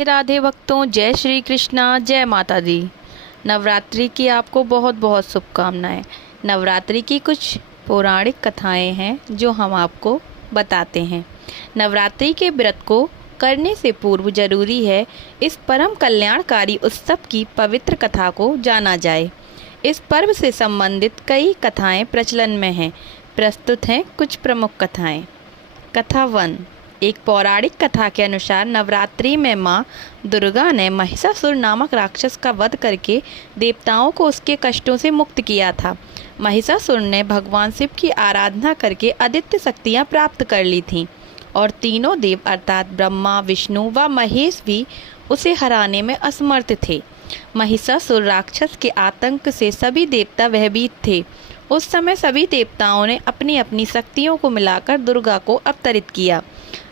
राधे भक्तों, जय श्री कृष्णा, जय माता दी। नवरात्रि की आपको बहुत बहुत शुभकामनाएं। नवरात्रि की कुछ पौराणिक कथाएं हैं जो हम आपको बताते हैं। नवरात्रि के व्रत को करने से पूर्व जरूरी है इस परम कल्याणकारी उत्सव की पवित्र कथा को जाना जाए। इस पर्व से संबंधित कई कथाएं प्रचलन में हैं। प्रस्तुत हैं कुछ प्रमुख कथाएं। कथा 1। एक पौराणिक कथा के अनुसार नवरात्रि में माँ दुर्गा ने महिषासुर नामक राक्षस का वध करके देवताओं को उसके कष्टों से मुक्त किया था। महिषासुर ने भगवान शिव की आराधना करके अदित्य शक्तियाँ प्राप्त कर ली थीं और तीनों देव अर्थात ब्रह्मा, विष्णु व महेश भी उसे हराने में असमर्थ थे। महिषासुर राक्षस के आतंक से सभी देवता भयभीत थे। उस समय सभी देवताओं ने अपनी अपनी शक्तियों को मिलाकर दुर्गा को अवतरित किया।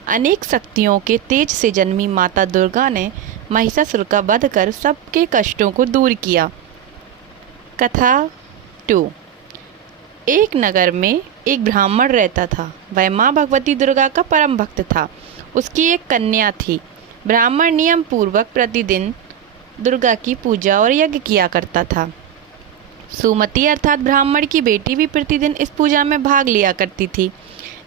अनेक शक्तियों के तेज से जन्मी माता दुर्गा ने महिषासुर का वध कर सबके कष्टों को दूर किया। कथा 2। एक नगर में एक ब्राह्मण रहता था। वह माँ भगवती दुर्गा का परम भक्त था। उसकी एक कन्या थी। ब्राह्मण नियम पूर्वक प्रतिदिन दुर्गा की पूजा और यज्ञ किया करता था। सुमति अर्थात ब्राह्मण की बेटी भी प्रतिदिन इस पूजा में भाग लिया करती थी।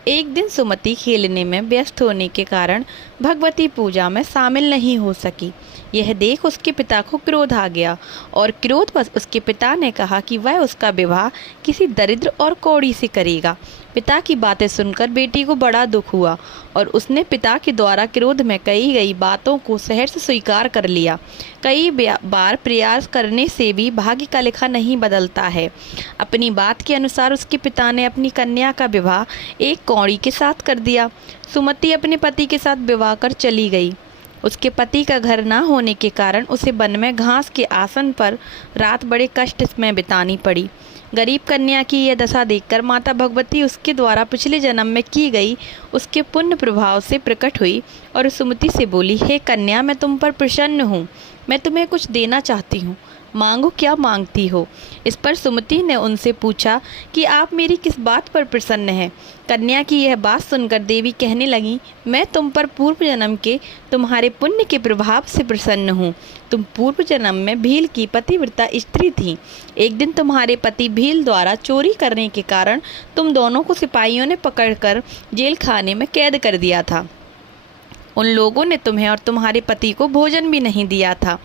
एक दिन सुमति खेलने में व्यस्त होने के कारण भगवती पूजा में शामिल नहीं हो सकी। यह देख उसके पिता को क्रोध आ गया और क्रोधवश उसके पिता ने कहा कि वह उसका विवाह किसी दरिद्र और कौड़ी से करेगा। पिता की बातें सुनकर बेटी को बड़ा दुख हुआ और उसने पिता के द्वारा क्रोध में कही गई बातों को सहर्ष स्वीकार कर लिया। कई बार प्रयास करने से भी भाग्य का लेखा नहीं बदलता है। अपनी बात के अनुसार उसके पिता ने अपनी कन्या का विवाह एक कौड़ी के साथ कर दिया। सुमति अपने पति के साथ विवाह कर चली गई। उसके पति का घर न होने के कारण उसे वन में घास के आसन पर रात बड़े कष्ट में बितानी पड़ी। गरीब कन्या की यह दशा देखकर माता भगवती उसके द्वारा पिछले जन्म में की गई उसके पुण्य प्रभाव से प्रकट हुई और सुमति से बोली, हे कन्या, मैं तुम पर प्रसन्न हूँ। मैं तुम्हें कुछ देना चाहती हूँ। मांगो, क्या मांगती हो? इस पर सुमति ने उनसे पूछा कि आप मेरी किस बात पर प्रसन्न हैं। कन्या की यह बात सुनकर देवी कहने लगी, मैं तुम पर पूर्व जन्म के तुम्हारे पुण्य के प्रभाव से प्रसन्न हूँ। तुम पूर्व जन्म में भील की पतिव्रता स्त्री थी। एक दिन तुम्हारे पति भील द्वारा चोरी करने के कारण तुम दोनों को सिपाहियों ने पकड़कर जेल खाने में कैद कर दिया था। उन लोगों ने तुम्हें और तुम्हारे पति को भोजन भी नहीं दिया था।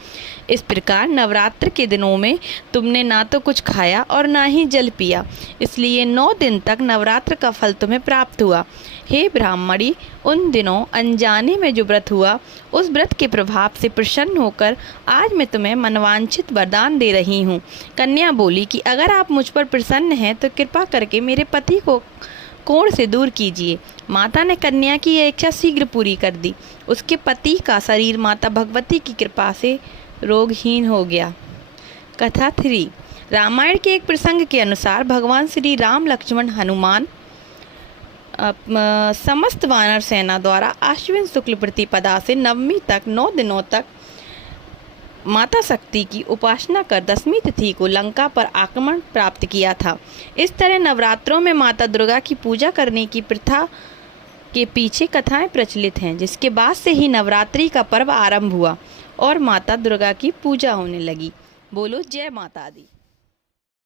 इस प्रकार नवरात्र के दिनों में तुमने ना तो कुछ खाया और ना ही जल पिया, इसलिए 9 दिन तक नवरात्र का फल तुम्हें प्राप्त हुआ। हे ब्राह्मणी, उन दिनों अनजाने में जो व्रत हुआ, उस व्रत के प्रभाव से प्रसन्न होकर आज मैं तुम्हें मनवांछित वरदान दे रही हूँ। कन्या बोली कि अगर आप मुझ पर प्रसन्न हैं तो कृपा करके मेरे पति को कोढ़ से दूर कीजिए। माता ने कन्या की यह इच्छा शीघ्र पूरी कर दी। उसके पति का शरीर माता भगवती की कृपा से रोगहीन हो गया। कथा 3। रामायण के एक प्रसंग के अनुसार भगवान श्री राम, लक्ष्मण, हनुमान समस्त वानर सेना द्वारा आश्विन शुक्ल प्रतिपदा से नवमी तक 9 दिनों तक माता शक्ति की उपासना कर 10वीं तिथि को लंका पर आक्रमण प्राप्त किया था। इस तरह नवरात्रों में माता दुर्गा की पूजा करने की प्रथा के पीछे कथाएं प्रचलित हैं, जिसके बाद से ही नवरात्रि का पर्व आरंभ हुआ और माता दुर्गा की पूजा होने लगी। बोलो जय माता दी।